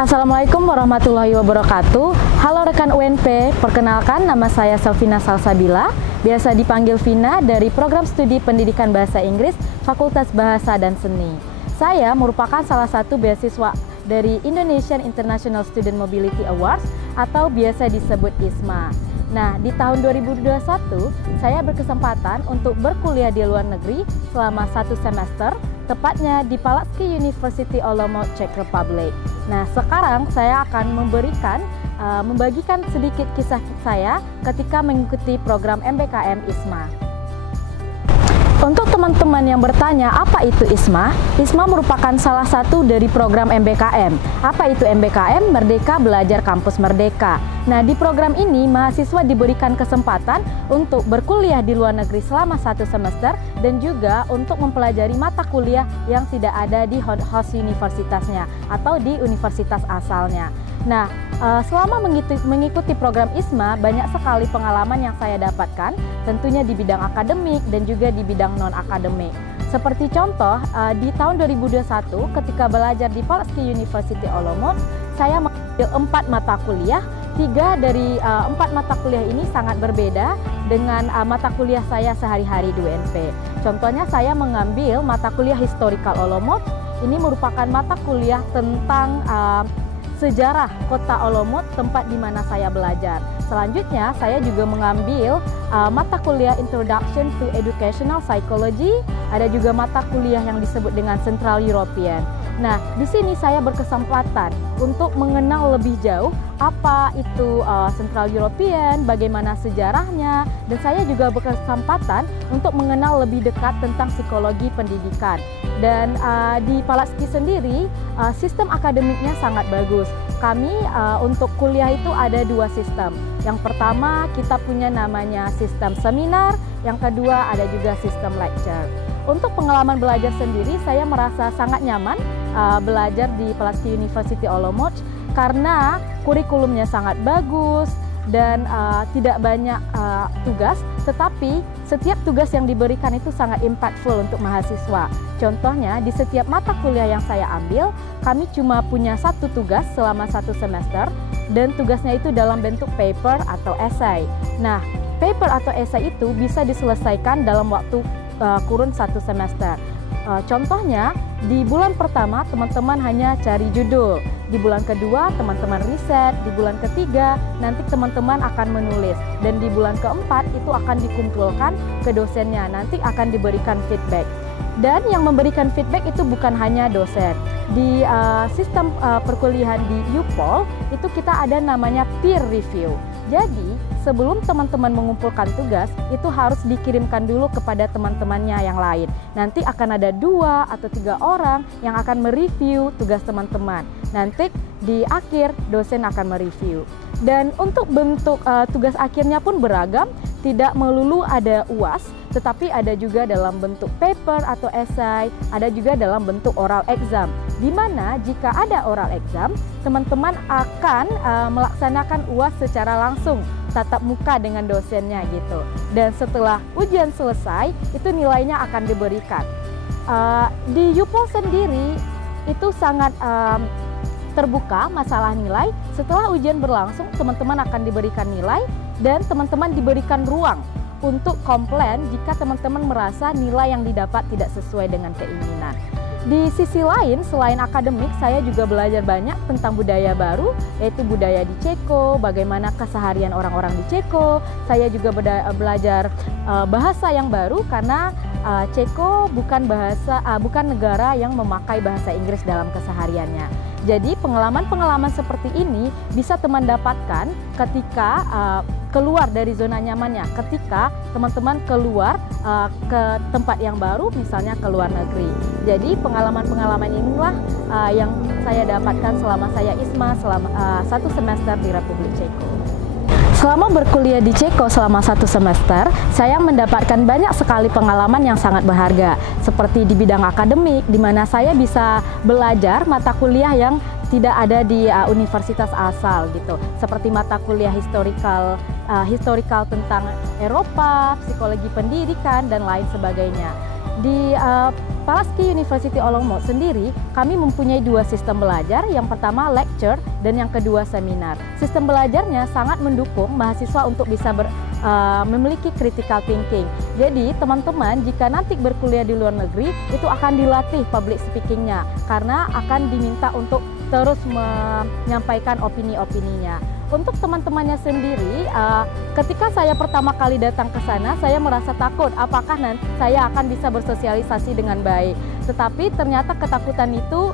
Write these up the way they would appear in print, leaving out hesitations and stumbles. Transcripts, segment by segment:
Assalamualaikum warahmatullahi wabarakatuh. Halo rekan UNP, perkenalkan nama saya Selvina Salsabila, biasa dipanggil Vina dari Program Studi Pendidikan Bahasa Inggris Fakultas Bahasa dan Seni. Saya merupakan salah satu beasiswa dari Indonesian International Student Mobility Awards atau biasa disebut ISMA. Nah, di tahun 2021 saya berkesempatan untuk berkuliah di luar negeri selama 1 semester, tepatnya di Palacký University Olomouc, Czech Republic. Nah, sekarang saya akan membagikan sedikit kisah saya ketika mengikuti program MBKM ISMA. Untuk teman-teman yang bertanya apa itu ISMA? ISMA merupakan salah satu dari program MBKM. Apa itu MBKM? Merdeka Belajar Kampus Merdeka. Nah, di program ini mahasiswa diberikan kesempatan untuk berkuliah di luar negeri selama 1 semester dan juga untuk mempelajari mata kuliah yang tidak ada di host universitasnya atau di universitas asalnya. Nah, selama mengikuti program ISMA, banyak sekali pengalaman yang saya dapatkan, tentunya di bidang akademik dan juga di bidang non-akademik. Seperti contoh, di tahun 2021 ketika belajar di Palacký University Olomouc, saya mengambil 4 mata kuliah. 3 dari 4 mata kuliah ini sangat berbeda dengan mata kuliah saya sehari-hari di UNP. Contohnya saya mengambil mata kuliah Historical Olomouc. Ini merupakan mata kuliah tentang sejarah kota Olomouc, tempat di mana saya belajar. Selanjutnya, saya juga mengambil mata kuliah Introduction to Educational Psychology. Ada juga mata kuliah yang disebut dengan Central European. Nah, di sini saya berkesempatan untuk mengenal lebih jauh apa itu Central European, bagaimana sejarahnya, dan saya juga berkesempatan untuk mengenal lebih dekat tentang psikologi pendidikan. Dan di Palacký sendiri, sistem akademiknya sangat bagus. Kami untuk kuliah itu ada 2 sistem. Yang pertama, kita punya namanya sistem seminar, yang kedua ada juga sistem lecture. Untuk pengalaman belajar sendiri, saya merasa sangat nyaman belajar di Palacký University Olomouc karena kurikulumnya sangat bagus dan tidak banyak tugas, tetapi setiap tugas yang diberikan itu sangat impactful untuk mahasiswa. Contohnya, di setiap mata kuliah yang saya ambil, kami cuma punya 1 tugas selama 1 semester, dan tugasnya itu dalam bentuk paper atau essay. Nah, paper atau essay itu bisa diselesaikan dalam waktu kurun 1 semester. Contohnya, di bulan pertama teman-teman hanya cari judul, di bulan kedua teman-teman riset, di bulan ketiga nanti teman-teman akan menulis, dan di bulan keempat itu akan dikumpulkan ke dosennya, nanti akan diberikan feedback. Dan yang memberikan feedback itu bukan hanya dosen. Di sistem perkuliahan di UPOL itu kita ada namanya peer review. Jadi sebelum teman-teman mengumpulkan tugas, itu harus dikirimkan dulu kepada teman-temannya yang lain. Nanti akan ada 2 atau 3 orang yang akan mereview tugas teman-teman. Nanti di akhir dosen akan mereview. Dan untuk bentuk tugas akhirnya pun beragam, tidak melulu ada UAS, tetapi ada juga dalam bentuk paper atau essay, ada juga dalam bentuk oral exam. Di mana jika ada oral exam, teman-teman akan melaksanakan UAS secara langsung, tatap muka dengan dosennya gitu. Dan setelah ujian selesai, itu nilainya akan diberikan. Di UPOL sendiri itu sangat terbuka masalah nilai. Setelah ujian berlangsung, teman-teman akan diberikan nilai dan teman-teman diberikan ruang untuk komplain jika teman-teman merasa nilai yang didapat tidak sesuai dengan keinginan. Di sisi lain, selain akademik, saya juga belajar banyak tentang budaya baru, yaitu budaya di Ceko, bagaimana keseharian orang-orang di Ceko. Saya juga belajar bahasa yang baru karena Ceko bukan negara yang memakai bahasa Inggris dalam kesehariannya. Jadi pengalaman-pengalaman seperti ini bisa teman dapatkan ketika keluar dari zona nyamannya, ketika teman-teman keluar ke tempat yang baru, misalnya ke luar negeri. Jadi pengalaman-pengalaman inilah yang saya dapatkan selama saya ISMA selama 1 semester di Republik Ceko. Selama berkuliah di Ceko selama 1 semester, saya mendapatkan banyak sekali pengalaman yang sangat berharga, seperti di bidang akademik, di mana saya bisa belajar mata kuliah yang tidak ada di universitas asal gitu, seperti mata kuliah historical tentang Eropa, psikologi pendidikan, dan lain sebagainya. Di Palaski University Olomouc sendiri, kami mempunyai dua sistem belajar. Yang pertama lecture dan yang kedua seminar. Sistem belajarnya sangat mendukung mahasiswa untuk bisa memiliki critical thinking. Jadi teman-teman jika nanti berkuliah di luar negeri itu akan dilatih public speakingnya karena akan diminta untuk terus menyampaikan opini-opininya. Untuk teman-temannya sendiri, ketika saya pertama kali datang ke sana, saya merasa takut apakah nanti saya akan bisa bersosialisasi dengan baik. Tetapi ternyata ketakutan itu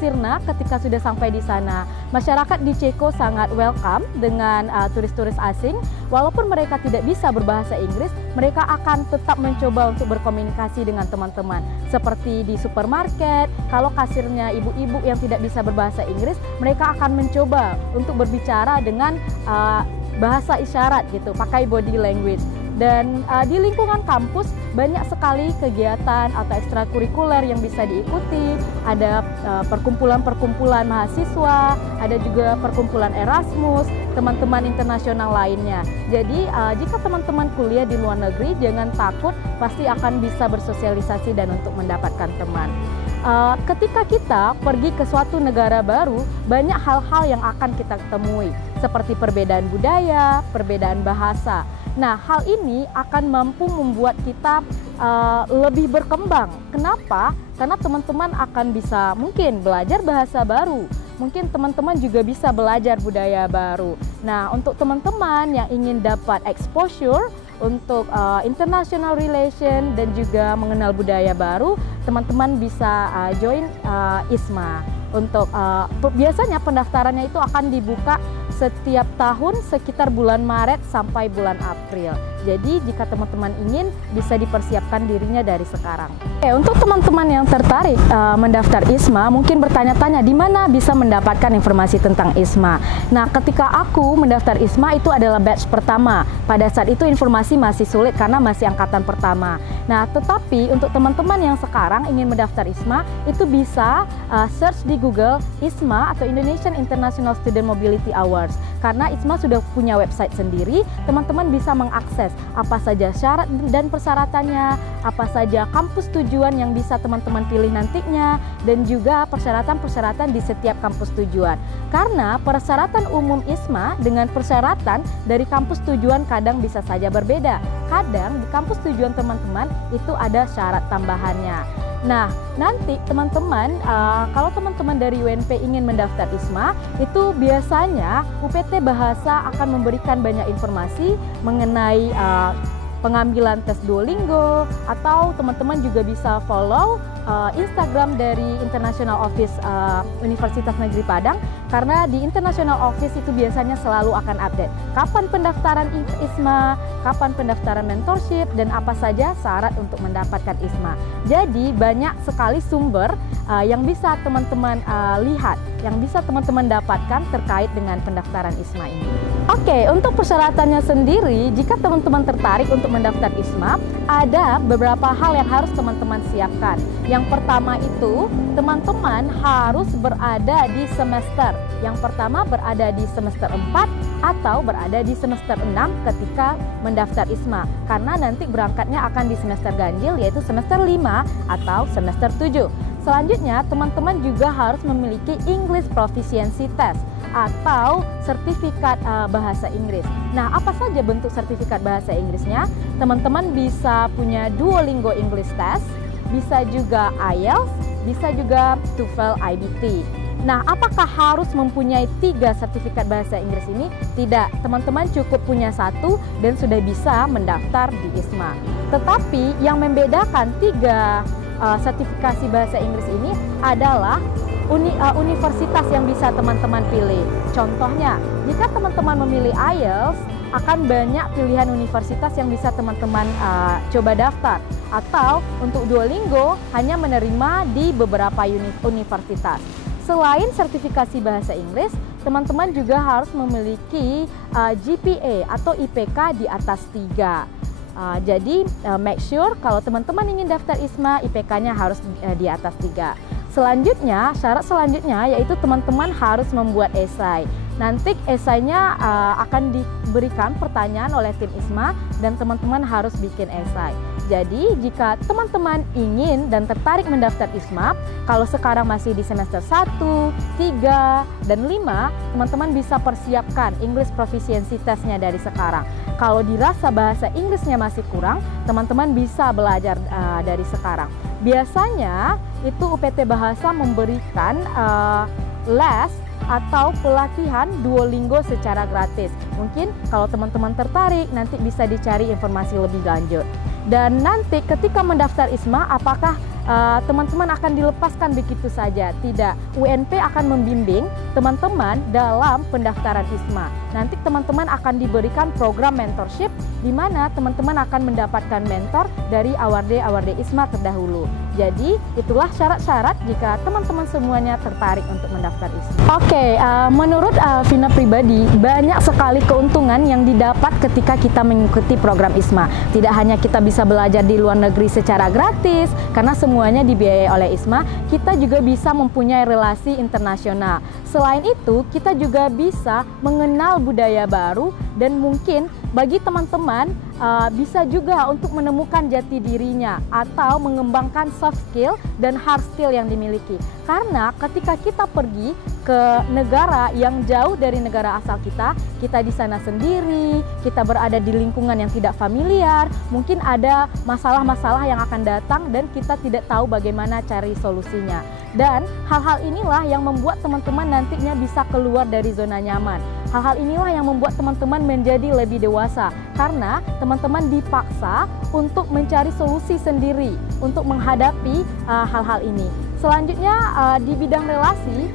sirna ketika sudah sampai di sana. Masyarakat di Ceko sangat welcome dengan turis-turis asing. Walaupun mereka tidak bisa berbahasa Inggris, mereka akan tetap mencoba untuk berkomunikasi dengan teman-teman. Seperti di supermarket, kalau kasirnya ibu-ibu yang tidak bisa berbahasa Inggris, mereka akan mencoba untuk berbicara dengan bahasa isyarat gitu, pakai body language. Dan di lingkungan kampus banyak sekali kegiatan atau ekstrakurikuler yang bisa diikuti. Ada perkumpulan-perkumpulan mahasiswa, ada juga perkumpulan Erasmus, teman-teman internasional lainnya. Jadi jika teman-teman kuliah di luar negeri, jangan takut, pasti akan bisa bersosialisasi dan untuk mendapatkan teman. Ketika kita pergi ke suatu negara baru, banyak hal-hal yang akan kita temui, seperti perbedaan budaya, perbedaan bahasa. Nah, hal ini akan mampu membuat kita lebih berkembang. Kenapa? Karena teman-teman akan bisa mungkin belajar bahasa baru, mungkin teman-teman juga bisa belajar budaya baru. Nah, untuk teman-teman yang ingin dapat exposure untuk international relation dan juga mengenal budaya baru, teman-teman bisa join ISMA. Untuk biasanya pendaftarannya itu akan dibuka setiap tahun sekitar bulan Maret sampai bulan April. Jadi jika teman-teman ingin, bisa dipersiapkan dirinya dari sekarang. Untuk teman-teman yang tertarik mendaftar ISMA, mungkin bertanya-tanya di mana bisa mendapatkan informasi tentang ISMA. Nah, ketika aku mendaftar ISMA itu adalah batch pertama. Pada saat itu informasi masih sulit karena masih angkatan pertama. Nah, tetapi untuk teman-teman yang sekarang ingin mendaftar ISMA, itu bisa search di Google ISMA atau Indonesian International Student Mobility Awards. Karena ISMA sudah punya website sendiri, teman-teman bisa mengakses apa saja syarat dan persyaratannya, apa saja kampus tujuan yang bisa teman-teman pilih nantinya, dan juga persyaratan-persyaratan di setiap kampus tujuan. Karena persyaratan umum ISMA dengan persyaratan dari kampus tujuan kadang bisa saja berbeda. Kadang di kampus tujuan teman-teman itu ada syarat tambahannya. Nah, nanti teman-teman, kalau teman-teman dari UNP ingin mendaftar ISMA, itu biasanya UPT Bahasa akan memberikan banyak informasi mengenai pengambilan tes Duolingo, atau teman-teman juga bisa follow Instagram dari International Office Universitas Negeri Padang, karena di International Office itu biasanya selalu akan update kapan pendaftaran ISMA, kapan pendaftaran mentorship, dan apa saja syarat untuk mendapatkan ISMA. Jadi banyak sekali sumber yang bisa teman-teman lihat, yang bisa teman-teman dapatkan terkait dengan pendaftaran ISMA ini. Oke, untuk persyaratannya sendiri, jika teman-teman tertarik untuk mendaftar ISMA, ada beberapa hal yang harus teman-teman siapkan. Yang pertama itu, teman-teman harus berada di semester. Yang pertama berada di semester 4 atau berada di semester 6 ketika mendaftar ISMA. Karena nanti berangkatnya akan di semester ganjil, yaitu semester 5 atau semester 7. Selanjutnya, teman-teman juga harus memiliki English Proficiency Test atau sertifikat bahasa Inggris. Nah, apa saja bentuk sertifikat bahasa Inggrisnya? Teman-teman bisa punya Duolingo English Test, bisa juga IELTS, bisa juga TOEFL IBT. Nah, apakah harus mempunyai 3 sertifikat bahasa Inggris ini? Tidak, teman-teman cukup punya 1 dan sudah bisa mendaftar di ISMA. Tetapi yang membedakan 3 sertifikasi bahasa Inggris ini adalah universitas yang bisa teman-teman pilih. Contohnya, jika teman-teman memilih IELTS, akan banyak pilihan universitas yang bisa teman-teman coba daftar. Atau untuk Duolingo hanya menerima di beberapa universitas. Selain sertifikasi bahasa Inggris, teman-teman juga harus memiliki GPA atau IPK di atas 3. Jadi make sure kalau teman-teman ingin daftar ISMA, IPK-nya harus di atas 3. Selanjutnya, syarat selanjutnya yaitu teman-teman harus membuat esai. Nanti esainya akan diberikan pertanyaan oleh tim ISMA dan teman-teman harus bikin esai. Jadi, jika teman-teman ingin dan tertarik mendaftar ISMA, kalau sekarang masih di semester 1, 3, dan 5, teman-teman bisa persiapkan English Proficiency Test-nya dari sekarang. Kalau dirasa bahasa Inggrisnya masih kurang, teman-teman bisa belajar dari sekarang. Biasanya, itu UPT Bahasa memberikan les atau pelatihan Duolingo secara gratis. Mungkin kalau teman-teman tertarik, nanti bisa dicari informasi lebih lanjut. Dan nanti ketika mendaftar ISMA, apakah teman-teman akan dilepaskan begitu saja? Tidak, UNP akan membimbing teman-teman dalam pendaftaran ISMA. Nanti teman-teman akan diberikan program mentorship, di mana teman-teman akan mendapatkan mentor dari awarde ISMA terdahulu. Jadi itulah syarat-syarat jika teman-teman semuanya tertarik untuk mendaftar ISMA. Oke, menurut Vina pribadi, banyak sekali keuntungan yang didapat ketika kita mengikuti program ISMA. Tidak hanya kita bisa belajar di luar negeri secara gratis, karena semuanya dibiayai oleh ISMA, kita juga bisa mempunyai relasi internasional. Selain itu, kita juga bisa mengenal budaya baru, dan mungkin bagi teman-teman bisa juga untuk menemukan jati dirinya atau mengembangkan soft skill dan hard skill yang dimiliki. Karena ketika kita pergi ke negara yang jauh dari negara asal kita di sana sendiri, kita berada di lingkungan yang tidak familiar, mungkin ada masalah-masalah yang akan datang dan kita tidak tahu bagaimana cari solusinya. Dan hal-hal inilah yang membuat teman-teman nantinya bisa keluar dari zona nyaman. Hal-hal inilah yang membuat teman-teman menjadi lebih dewasa, karena teman-teman dipaksa untuk mencari solusi sendiri untuk menghadapi hal-hal ini. Selanjutnya di bidang relasi,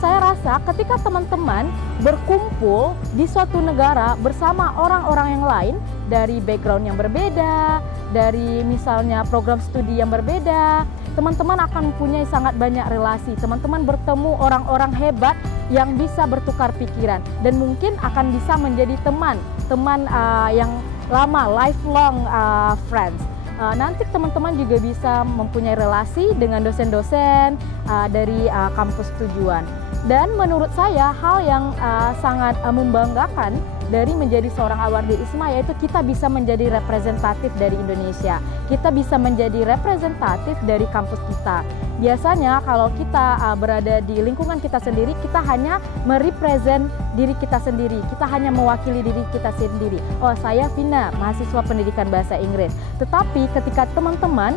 saya rasa ketika teman-teman berkumpul di suatu negara bersama orang-orang yang lain dari background yang berbeda, dari misalnya program studi yang berbeda, teman-teman akan mempunyai sangat banyak relasi. Teman-teman bertemu orang-orang hebat yang bisa bertukar pikiran dan mungkin akan bisa menjadi teman yang lama, lifelong friends. Nanti teman-teman juga bisa mempunyai relasi dengan dosen-dosen dari kampus tujuan. Dan menurut saya hal yang sangat membanggakan dari menjadi seorang awardi ISMA yaitu kita bisa menjadi representatif dari Indonesia. Kita bisa menjadi representatif dari kampus kita. Biasanya kalau kita berada di lingkungan kita sendiri, kita hanya merepresent diri kita sendiri. Kita hanya mewakili diri kita sendiri. Oh, saya Vina, mahasiswa pendidikan bahasa Inggris. Tetapi ketika teman-teman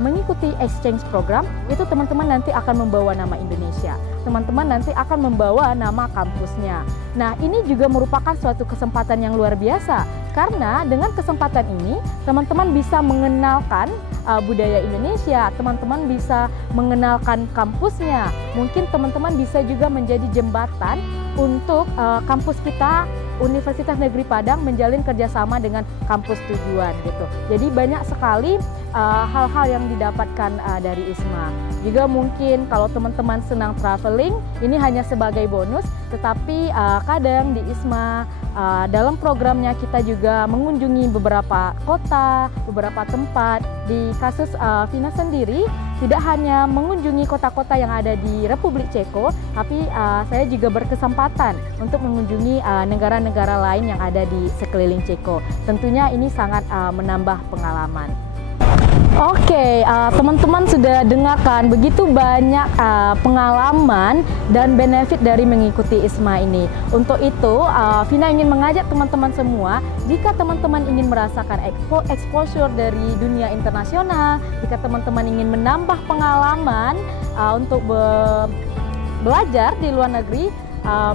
mengikuti exchange program, itu teman-teman nanti akan membawa nama Indonesia. Teman-teman nanti akan membawa nama kampusnya. Nah, ini juga merupakan suatu kesempatan yang luar biasa. Karena dengan kesempatan ini, teman-teman bisa mengenalkan budaya Indonesia, teman-teman bisa mengenalkan kampusnya. Mungkin teman-teman bisa juga menjadi jembatan untuk kampus kita, Universitas Negeri Padang, menjalin kerjasama dengan kampus tujuan gitu. Jadi banyak sekali hal-hal yang didapatkan dari ISMA. Juga mungkin kalau teman-teman senang traveling, ini hanya sebagai bonus, tetapi kadang di ISMA dalam programnya kita juga mengunjungi beberapa kota, beberapa tempat. Di kasus Vina sendiri, tidak hanya mengunjungi kota-kota yang ada di Republik Ceko, tapi saya juga berkesempatan untuk mengunjungi negara-negara lain yang ada di sekeliling Ceko. Tentunya ini sangat menambah pengalaman. Oke, teman-teman sudah dengarkan begitu banyak pengalaman dan benefit dari mengikuti ISMA ini. Untuk itu, Vina ingin mengajak teman-teman semua, jika teman-teman ingin merasakan exposure dari dunia internasional, jika teman-teman ingin menambah pengalaman untuk belajar di luar negeri,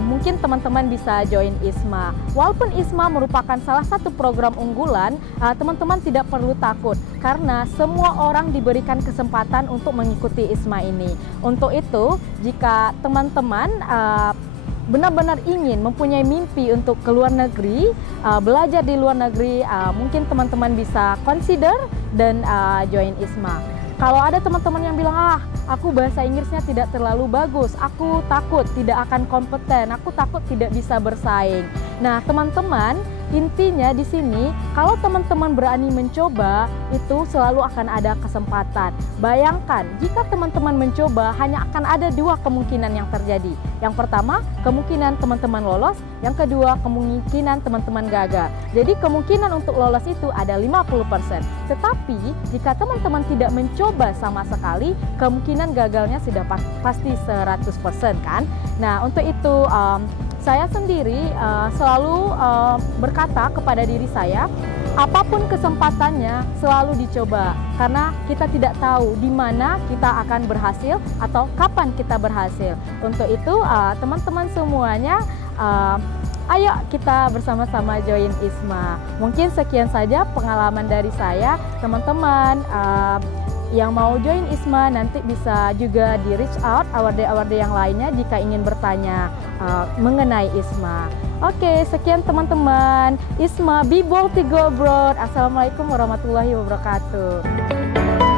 mungkin teman-teman bisa join ISMA. Walaupun ISMA merupakan salah satu program unggulan, teman-teman tidak perlu takut karena semua orang diberikan kesempatan untuk mengikuti ISMA ini. Untuk itu, jika teman-teman benar-benar ingin mempunyai mimpi untuk ke luar negeri, belajar di luar negeri, mungkin teman-teman bisa consider dan join ISMA. Kalau ada teman-teman yang bilang, aku bahasa Inggrisnya tidak terlalu bagus, aku takut tidak akan kompeten, aku takut tidak bisa bersaing. Nah, teman-teman, intinya di sini kalau teman-teman berani mencoba, itu selalu akan ada kesempatan. Bayangkan jika teman-teman mencoba, hanya akan ada dua kemungkinan yang terjadi. Yang pertama, kemungkinan teman-teman lolos, yang kedua, kemungkinan teman-teman gagal. Jadi kemungkinan untuk lolos itu ada 50%. Tetapi jika teman-teman tidak mencoba sama sekali, kemungkinan gagalnya sudah pasti 100% kan. Nah, untuk itu saya sendiri selalu berkata kepada diri saya, apapun kesempatannya selalu dicoba, karena kita tidak tahu di mana kita akan berhasil atau kapan kita berhasil. Untuk itu teman-teman semuanya, ayo kita bersama-sama join ISMA. Mungkin sekian saja pengalaman dari saya. Teman-teman yang mau join ISMA nanti bisa juga di reach out award-award yang lainnya jika ingin bertanya mengenai ISMA. Oke, sekian teman-teman. ISMA, be bold to go abroad. Assalamualaikum warahmatullahi wabarakatuh.